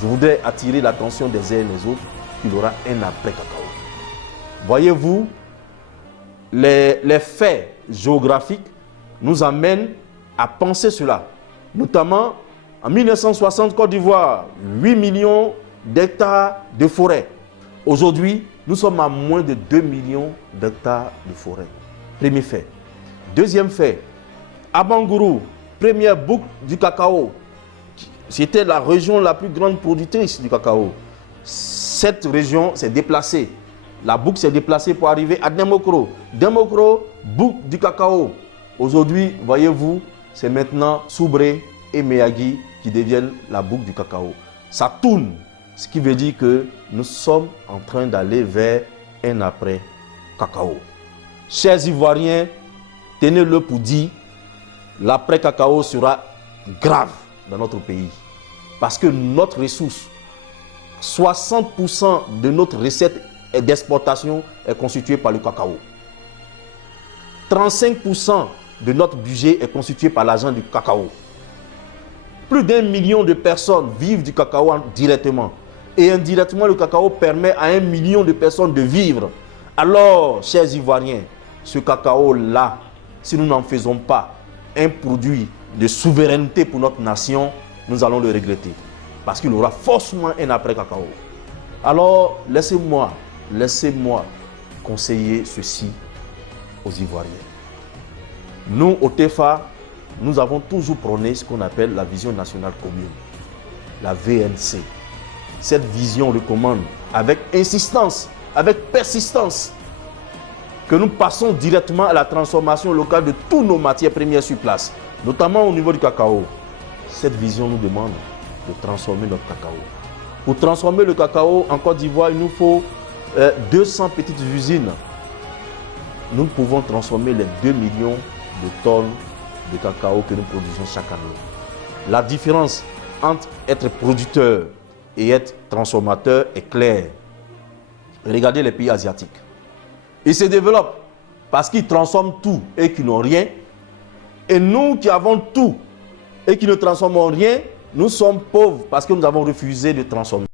je voudrais attirer l'attention des uns et des autres qu'il y aura un après cacao. Voyez-vous, les faits géographiques nous amènent à penser cela. Notamment, en 1960, Côte d'Ivoire, 8 millions d'hectares de forêt. Aujourd'hui, nous sommes à moins de 2 millions d'hectares de forêt. Premier fait. Deuxième fait, à Bangourou, première boucle du cacao. C'était la région la plus grande productrice du cacao. Cette région s'est déplacée. La boucle s'est déplacée pour arriver à Demokro. Demokro, boucle du cacao. Aujourd'hui, voyez-vous, c'est maintenant Soubré et Meyagui qui deviennent la boucle du cacao. Ça tourne, ce qui veut dire que nous sommes en train d'aller vers un après cacao. Chers Ivoiriens, tenez-le pour dire, l'après cacao sera grave dans notre pays. Parce que notre ressource, 60% de notre recette d'exportation est constituée par le cacao. 35% de notre budget est constitué par l'argent du cacao. Plus d'1 million de personnes vivent du cacao directement. Et indirectement, le cacao permet à 1 million de personnes de vivre. Alors, chers Ivoiriens, ce cacao-là, si nous n'en faisons pas un produit de souveraineté pour notre nation, nous allons le regretter. Parce qu'il y aura forcément un après cacao. Alors, laissez-moi conseiller ceci aux Ivoiriens. Nous, au TEFA, nous avons toujours prôné ce qu'on appelle la vision nationale commune, la VNC. Cette vision recommande avec insistance, avec persistance, que nous passons directement à la transformation locale de toutes nos matières premières sur place, notamment au niveau du cacao. Cette vision nous demande de transformer notre cacao. Pour transformer le cacao en Côte d'Ivoire, il nous faut 200 petites usines. Nous pouvons transformer les 2 millions de tonnes de cacao que nous produisons chaque année. La différence entre être producteur et être transformateur est claire. Regardez les pays asiatiques. Ils se développent parce qu'ils transforment tout et qu'ils n'ont rien. Et nous qui avons tout et qui ne transformons rien, nous sommes pauvres parce que nous avons refusé de transformer.